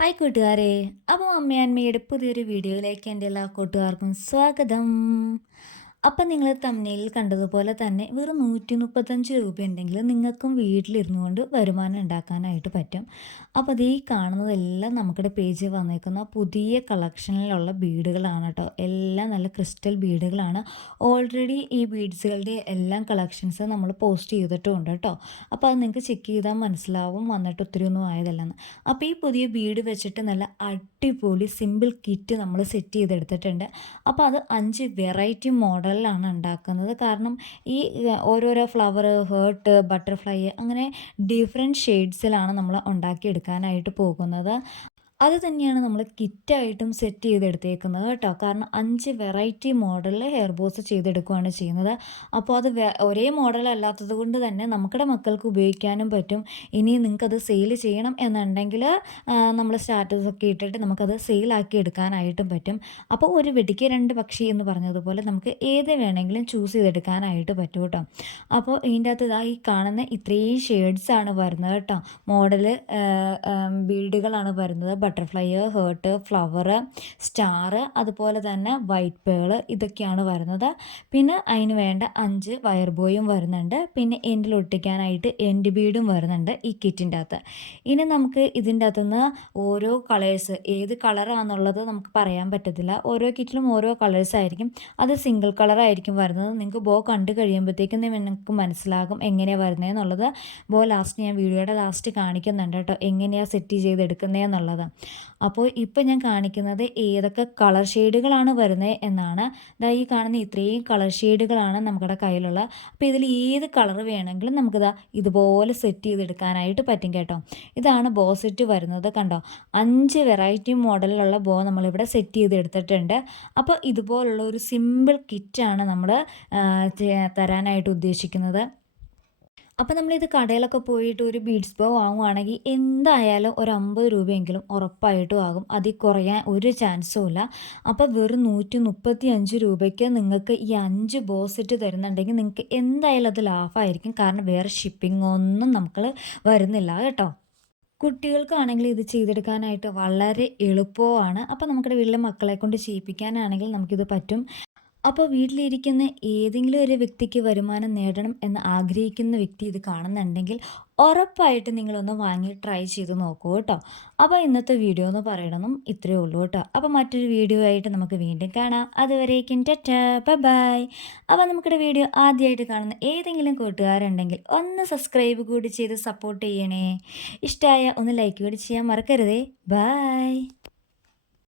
Hi കൂട്ടുകാരെ. അപ്പോൾ അമ്മയാൻമയുടെ പുതിയൊരു വീഡിയോയിലേക്ക് എന്റെ എല്ലാ കൂട്ടുകാർക്കും സ്വാഗതം. അപ്പം നിങ്ങൾ തമ്മിലിൽ കണ്ടതുപോലെ തന്നെ വെറും നൂറ്റി മുപ്പത്തഞ്ച് രൂപ ഉണ്ടെങ്കിൽ നിങ്ങൾക്കും വീട്ടിലിരുന്നു കൊണ്ട് വരുമാനം ഉണ്ടാക്കാനായിട്ട് പറ്റും. അപ്പോൾ അത് ഈ കാണുന്നതെല്ലാം നമ്മുടെ പേജിൽ വന്നേക്കുന്ന പുതിയ കളക്ഷനിലുള്ള ബീഡുകളാണ് കേട്ടോ എല്ലാം നല്ല ക്രിസ്റ്റൽ ബീഡുകളാണ്. ഓൾറെഡി ഈ ബീഡ്സുകളുടെ എല്ലാം കളക്ഷൻസ് നമ്മൾ പോസ്റ്റ് ചെയ്തിട്ടുണ്ട് കേട്ടോ അപ്പോൾ അത് നിങ്ങൾക്ക് ചെക്ക് ചെയ്താൽ മനസ്സിലാവും വന്നിട്ട് ഒത്തിരി ഒന്നും ആയതല്ലെന്ന്. അപ്പോൾ ഈ പുതിയ ബീഡ് വെച്ചിട്ട് നല്ല അടിപൊളി സിമ്പിൾ കിറ്റ് നമ്മൾ സെറ്റ് ചെയ്തെടുത്തിട്ടുണ്ട്. അപ്പോൾ അത് അഞ്ച് വെറൈറ്റി മോഡൽ മോഡലിലാണ് ഉണ്ടാക്കുന്നത്. കാരണം ഈ ഓരോരോ ഫ്ലവർ ഹേർട്ട് ബട്ടർഫ്ലൈ അങ്ങനെ ഡിഫറെന്റ് ഷെയ്ഡ്സിലാണ് നമ്മൾ ഉണ്ടാക്കിയെടുക്കാനായിട്ട് പോകുന്നത്. അത് തന്നെയാണ് നമ്മൾ കിറ്റായിട്ടും സെറ്റ് ചെയ്തെടുത്തേക്കുന്നത് കേട്ടോ. കാരണം അഞ്ച് വെറൈറ്റി മോഡലിൽ ഹെയർ ബോസ് ചെയ്തെടുക്കുകയാണ് ചെയ്യുന്നത്. അപ്പോൾ അത് ഒരേ മോഡൽ അല്ലാത്തത് കൊണ്ട് തന്നെ നമുക്കിടെ മക്കൾക്ക് ഉപയോഗിക്കാനും പറ്റും. ഇനി നിങ്ങൾക്കത് സെയിൽ ചെയ്യണം എന്നുണ്ടെങ്കിൽ നമ്മൾ സ്റ്റാറ്റസൊക്കെ ഇട്ടിട്ട് നമുക്കത് സെയിലാക്കി എടുക്കാനായിട്ടും പറ്റും. അപ്പോൾ ഒരു വെടിക്ക് രണ്ട് പക്ഷി എന്ന് പറഞ്ഞതുപോലെ നമുക്ക് ഏത് വേണമെങ്കിലും ചൂസ് ചെയ്തെടുക്കാനായിട്ട് പറ്റും കേട്ടോ. അപ്പോൾ ഇതിന്റെ അകത്ത് ഈ കാണുന്ന ഇത്രയും ഷെയ്ഡ്സാണ് വരുന്നത് കേട്ടോ. മോഡൽ ബിൽഡുകളാണ് വരുന്നത്. ബട്ടർഫ്ലൈ ഹേർട്ട് ഫ്ലവർ സ്റ്റാർ അതുപോലെ തന്നെ വൈറ്റ് പേൾ ഇതൊക്കെയാണ് വരുന്നത്. പിന്നെ അതിന് വേണ്ട അഞ്ച് വയർ ബോയും വരുന്നുണ്ട്. പിന്നെ എൻഡിൽ ഒട്ടിക്കാനായിട്ട് എൻഡ് ബീഡും വരുന്നുണ്ട് ഈ കിറ്റിന്റെ അകത്ത്. ഇനി നമുക്ക് ഇതിന്റെ അകത്തുനിന്ന് ഓരോ കളേഴ്സ് ഏത് കളറാണെന്നുള്ളത് നമുക്ക് പറയാൻ പറ്റത്തില്ല. ഓരോ കിറ്റിലും ഓരോ കളേഴ്സ് ആയിരിക്കും. അത് സിംഗിൾ കളറായിരിക്കും വരുന്നത്. നിങ്ങൾക്ക് ബോ കണ്ടു കഴിയുമ്പോഴത്തേക്കും നിങ്ങൾക്ക് മനസ്സിലാകും എങ്ങനെയാണ് വരുന്നതെന്നുള്ളത്. ബോ ലാസ്റ്റ് ഞാൻ വീഡിയോയുടെ ലാസ്റ്റ് കാണിക്കുന്നുണ്ട് കേട്ടോ. എങ്ങനെയാണ് സെറ്റ് ചെയ്തെടുക്കുന്നതെന്നുള്ളത്. അപ്പോൾ ഇപ്പോൾ ഞാൻ കാണിക്കുന്നത് ഏതൊക്കെ കളർ ഷെയ്ഡുകളാണ് വരുന്നത് എന്നാണ്. ദാ ഈ കാണുന്ന ഇത്രയും കളർ ഷെയ്ഡുകളാണ് നമ്മുടെ കയ്യിലുള്ള. അപ്പോൾ ഇതിൽ ഏത് കളർ വേണമെങ്കിലും നമുക്കിതാ ഇതുപോലെ സെറ്റ് ചെയ്തെടുക്കാനായിട്ട് പറ്റും കേട്ടോ. ഇതാണ് ബോ സെറ്റ് വരുന്നത് കണ്ടോ. അഞ്ച് വെറൈറ്റി മോഡലിലുള്ള ബോ നമ്മളിവിടെ സെറ്റ് ചെയ്തെടുത്തിട്ടുണ്ട്. അപ്പോൾ ഇതുപോലുള്ള ഒരു സിമ്പിൾ കിറ്റാണ് നമ്മൾ തരാനായിട്ട് ഉദ്ദേശിക്കുന്നത്. അപ്പോൾ നമ്മളിത് കടയിലൊക്കെ പോയിട്ട് ഒരു ബീഡ്സ് ബോ വാങ്ങുവാണെങ്കിൽ എന്തായാലും ഒരു അമ്പത് രൂപയെങ്കിലും ഉറപ്പായിട്ടും ആകും. അതിൽ കുറയാൻ ഒരു ചാൻസും ഇല്ല. അപ്പോൾ വെറും നൂറ്റി മുപ്പത്തി അഞ്ച് രൂപയ്ക്ക് നിങ്ങൾക്ക് ഈ അഞ്ച് ബോ സെറ്റ് തരുന്നുണ്ടെങ്കിൽ നിങ്ങൾക്ക് എന്തായാലും അത് ലാഭമായിരിക്കും കാരണം വേറെ ഷിപ്പിംഗ് ഒന്നും നമുക്ക് വരുന്നില്ല കേട്ടോ. കുട്ടികൾക്കാണെങ്കിൽ ഇത് ചെയ്തെടുക്കാനായിട്ട് വളരെ എളുപ്പമാണ് അപ്പോൾ നമ്മുടെ വീട്ടിലെ മക്കളെ കൊണ്ട് ചെയ്യിപ്പിക്കാനാണെങ്കിൽ നമുക്കിത് പറ്റും. അപ്പോൾ വീട്ടിലിരിക്കുന്ന ഏതെങ്കിലും ഒരു വ്യക്തിക്ക് വരുമാനം നേടണം എന്ന് ആഗ്രഹിക്കുന്ന വ്യക്തി ഇത് കാണുന്നുണ്ടെങ്കിൽ ഉറപ്പായിട്ട് നിങ്ങളൊന്ന് വാങ്ങി ട്രൈ ചെയ്ത് നോക്കൂ കേട്ടോ. അപ്പോൾ ഇന്നത്തെ വീഡിയോ എന്ന് പറയണമെന്നും ഇത്രയേ ഉള്ളൂ കേട്ടോ. അപ്പോൾ മറ്റൊരു വീഡിയോ ആയിട്ട് നമുക്ക് വീണ്ടും കാണാം. അതുവരേക്കും ടെറ്റ ബൈ അപ്പോൾ നമുക്കിടെ വീഡിയോ ആദ്യമായിട്ട് കാണുന്ന ഏതെങ്കിലും കൂട്ടുകാരുണ്ടെങ്കിൽ ഒന്ന് സബ്സ്ക്രൈബ് കൂടി ചെയ്ത് സപ്പോർട്ട് ചെയ്യണേ. ഇഷ്ടമായ ഒന്ന് ലൈക്ക് കൂടി ചെയ്യാൻ മറക്കരുതേ. ബൈ.